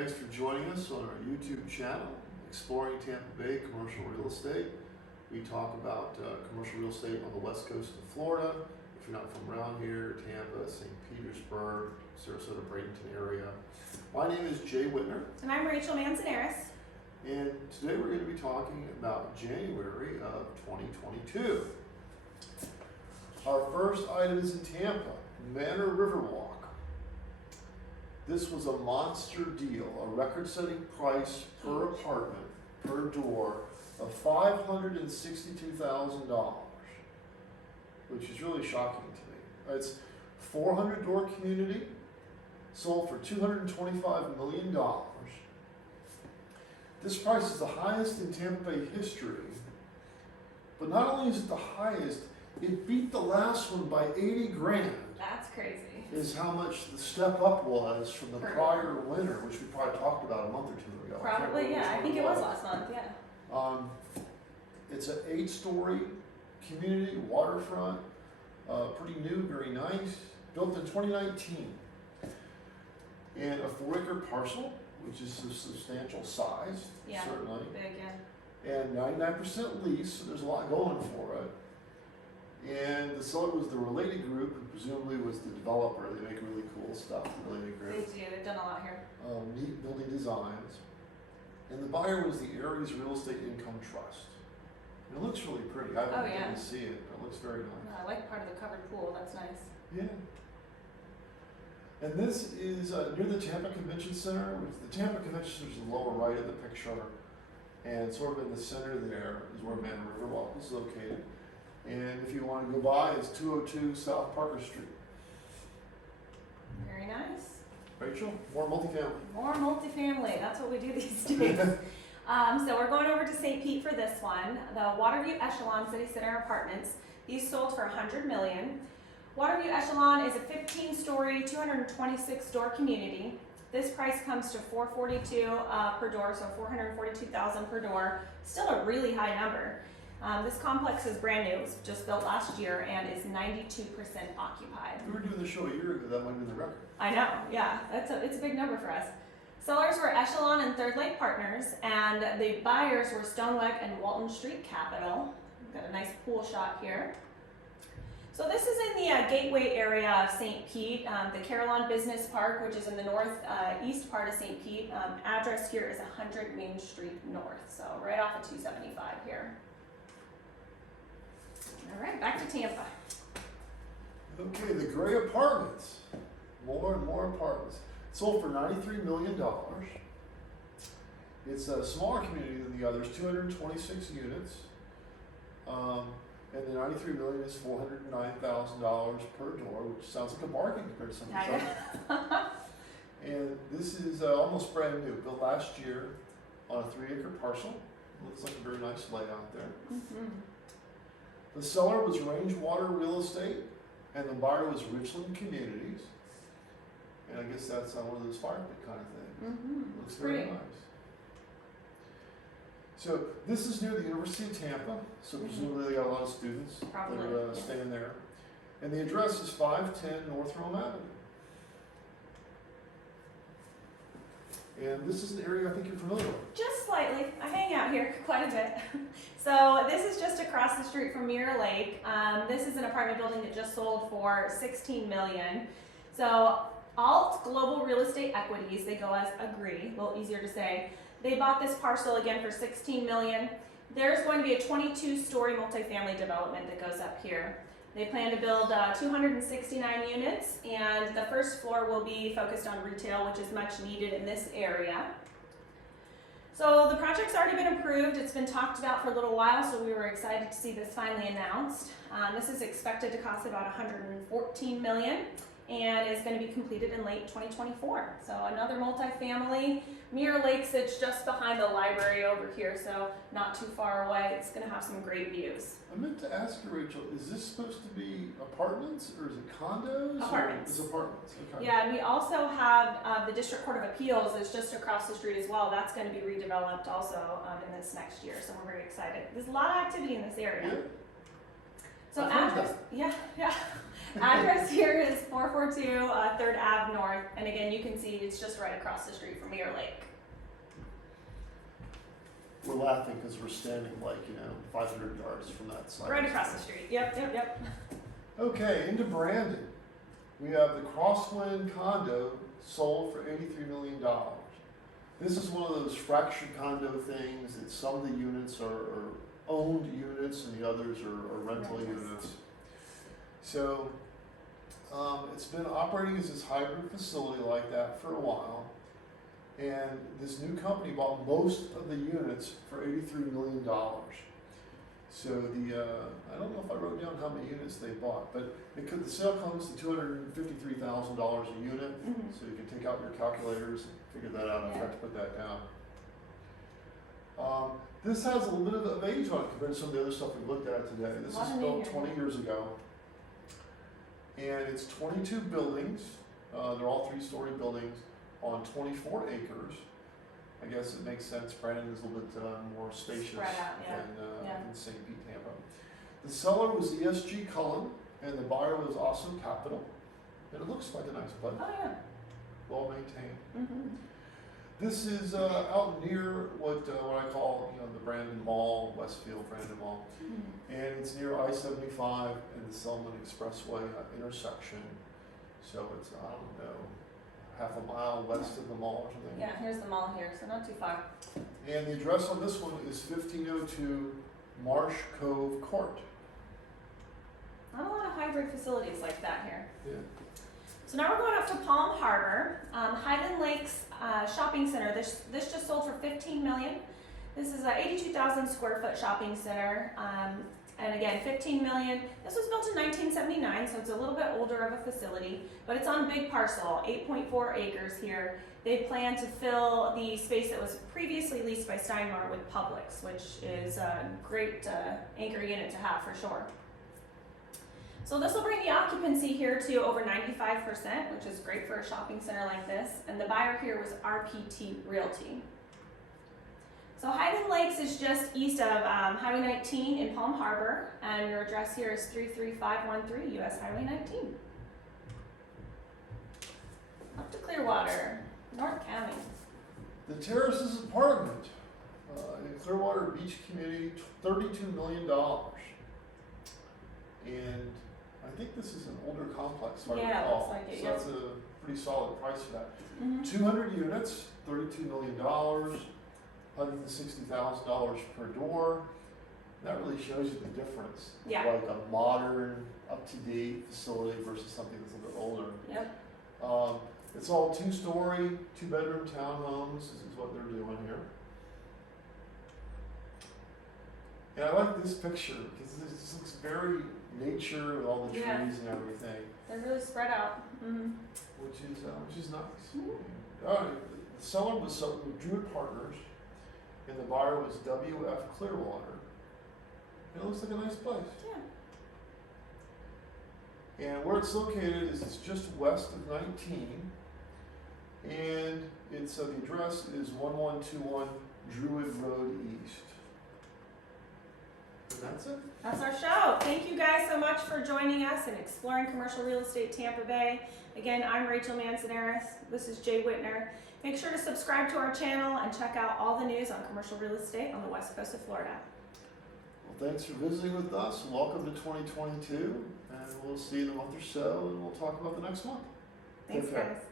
thanks for joining us on our YouTube channel, Exploring Tampa Bay Commercial Real Estate. We talk about commercial real estate on the west coast of Florida. If you're not from around here, Tampa, St. Petersburg, Sarasota, Bradenton area. My name is Jay Wittner. And I'm Rachael Manzanares. And today we're going to be talking about January of 2022. Our first item is in Tampa, Manor Riverwalk. This was a monster deal, a record-setting price per apartment, per door, of $562,000, which is really shocking to me. It's a 400-door community, sold for $225 million. This price is the highest in Tampa Bay history, but not only is it the highest, it beat the last one by 80 grand. That's crazy. Is how much the step up was from the prior winter, which we probably talked about a month or two ago. Probably, yeah. I think it was last month, yeah. It's an 8-story community, waterfront, pretty new, very nice, built in 2019. And a 4-acre parcel, which is a substantial size, Yeah, certainly. big, yeah. And 99% lease, so there's a lot going for it. And the seller was the Related Group, who presumably was the developer. They make really cool stuff, the Related Group. They do, they've done a lot here. Neat building designs. And the buyer was the Aries Real Estate Income Trust. And it looks really pretty. I haven't been to see it, but it looks very nice. I like part of the covered pool, that's nice. Yeah. And this is near the Tampa Convention Center. Which the Tampa Convention Center is the lower right of the picture. And sort of in the center there is where Manor Riverwalk is located. And if you want to go by, it's 202 South Parker Street. Very nice. Rachel, more multifamily. More multifamily, that's what we do these days. So we're going over to St. Pete for this one. The Waterview Echelon City Center Apartments. These sold for $100 million. Waterview Echelon is a 15-story, 226-door community. This price comes to $442 per door, so $442,000 per door. Still a really high number. This complex is brand new. It was just built last year and is 92% occupied. We were doing the show a year ago. That might have been the record. I know, yeah. It's a big number for us. Sellers were Echelon and Third Lake Partners, and the buyers were Stoneweg and Walton Street Capital. We've got a nice pool shot here. So this is in the Gateway area of St. Pete, the Carillon Business Park, which is in the northeast part of St. Pete. Address here is 100 Main Street North, so right off of 275 here. All right, back to Tampa. Okay, the Gray Apartments. More and more apartments. Sold for $93 million. It's a smaller community than the others, 226 units. And the $93 million is $409,000 per door, which sounds like a bargain compared to some of these others. And this is almost brand new, built last year on a 3-acre parcel. Looks like a very nice layout there. Mm-hmm. The seller was Rangewater Real Estate, and the buyer was Richland Communities. And I guess that's one of those fire pit kind of things. Mm-hmm. Looks very nice. So this is near the University of Tampa, so presumably they got a lot of students that are staying there. And the address is 510 North Rome Avenue. And this is an area I think you're familiar with. Just slightly. I hang out here quite a bit. So this is just across the street from Mirror Lake. This is an apartment building that just sold for $16 million. So Alt Global Real Estate Equities, they go as Agree, a little easier to say. They bought this parcel again for $16 million. There's going to be a 22-story multifamily development that goes up here. They plan to build 269 units, and the first floor will be focused on retail, which is much needed in this area. So the project's already been approved. It's been talked about for a little while, so we were excited to see this finally announced. This is expected to cost about $114 million and is going to be completed in late 2024. So another multifamily. Mirror Lake sits just behind the library over here, so not too far away. It's going to have some great views. I meant to ask you, Rachel, is this supposed to be apartments or is it condos? Apartments. It's apartments, okay. Yeah, and we also have the District Court of Appeals is just across the street as well. That's going to be redeveloped also in this next year, so we're very excited. There's a lot of activity in this area. Yeah. So I've heard address, yeah. Address here is 442 3rd Ave North, and again, you can see it's just right across the street from Mirror Lake. We're laughing because we're standing like, 500 yards from that site. Right across the street. Yep. Okay, into Brandon. We have the Crosswind condo sold for $83 million. This is one of those fractured condo things that some of the units are owned units and the others are rental units. So it's been operating as this hybrid facility like that for a while. And this new company bought most of the units for $83 million. So I don't know if I wrote down how many units they bought, but the sale comes to $253,000 a unit. Mm-hmm. So you can take out your calculators and figure that out. I forgot to put that down. This has a little bit of age on it compared to some of the other stuff we looked at today. This was built 20 years ago. And it's 22 buildings. They're all 3-story buildings on 24 acres. I guess it makes sense. Brandon is a little bit more spacious Spread out, than St. Pete, Tampa. The seller was ESG Cullen, and the buyer was Awesome Capital. And it looks like a nice place. Oh yeah. Well maintained. Mm-hmm. This is out near what I call the Brandon Mall, Westfield Brandon Mall, and it's near I-75 and the Selman Expressway intersection. So it's half a mile west of the mall or something. Yeah, here's the mall here, so not too far. And the address on this one is 1502 Marsh Cove Court. Not a lot of hybrid facilities like that here. Yeah. So now we're going up to Palm Harbor, Highland Lakes Shopping Center. This just sold for $15 million. This is a 82,000 square foot shopping center, and again, $15 million. This was built in 1979, so it's a little bit older of a facility, but it's on a big parcel, 8.4 acres here. They plan to fill the space that was previously leased by Steinmar with Publix, which is a great anchor unit to have for sure. So this will bring the occupancy here to over 95%, which is great for a shopping center like this. And the buyer here was RPT Realty. So Highland Lakes is just east of Highway 19 in Palm Harbor, and your address here is 33513 US Highway 19. Up to Clearwater, North County. The Terraces apartment in Clearwater Beach Community, $32 million. And I think this is an older complex, if I Yeah, recall. looks like it, So yep. that's a pretty solid price for that. Mm-hmm. 200 units, $32 million, $160,000 per door. That really shows you the difference. Yeah. Like a modern, up-to-date facility versus something that's a little bit older. Yep. It's all 2-story, 2-bedroom townhomes. This is what they're doing here. And I like this picture because this looks very nature with all the trees and everything. They're really spread out. Mm-hmm. Which is nice. All right, the seller was Druid Partners, and the buyer was WF Clearwater. And it looks like a nice place. Yeah. And where it's located is it's just west of 19, and it's the address is 1121 Druid Road East. And that's it. That's our show. Thank you guys so much for joining us in Exploring Commercial Real Estate Tampa Bay. Again, I'm Rachael Manzanares. This is Jay Wittner. Make sure to subscribe to our channel and check out all the news on commercial real estate on the west coast of Florida. Well, thanks for visiting with us. Welcome to 2022, and we'll see you in a month or so, and we'll talk about the next one. Thanks, Take care. guys.